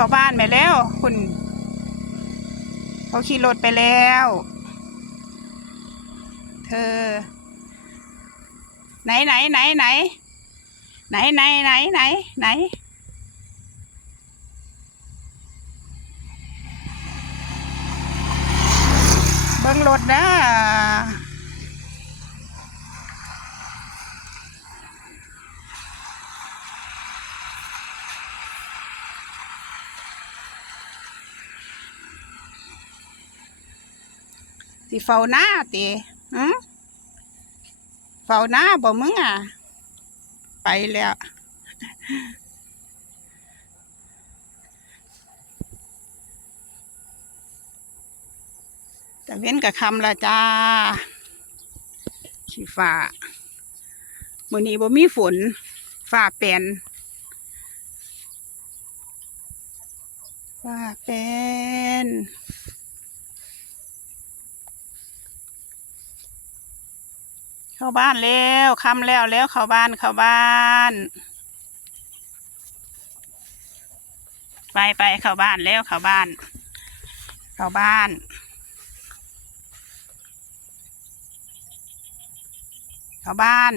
เข้าบ้านไปแล้ว คุณเขาขี่รถไปแล้ว เธอ ไหนไหนไหนไหนไหนไหนไหนไหนไหนเบิ้งรถนะ สิเฝ้าหน้าติหืมเฝ้าหน้าบ่มึงอะ ไปแล้ว แต่เว้นกับคำละจ้าขี้ฟ้ามื่อนี้บ่มีฝนฟ้าแปลนฟ้าแปลน เข้าบ้านแล้วคำแล้วแล้วเข้าบ้านเข้าบ้าน ไปไปเข้าบ้านแล้วเข้าบ้าน เข้าบ้านเข้าบ้าน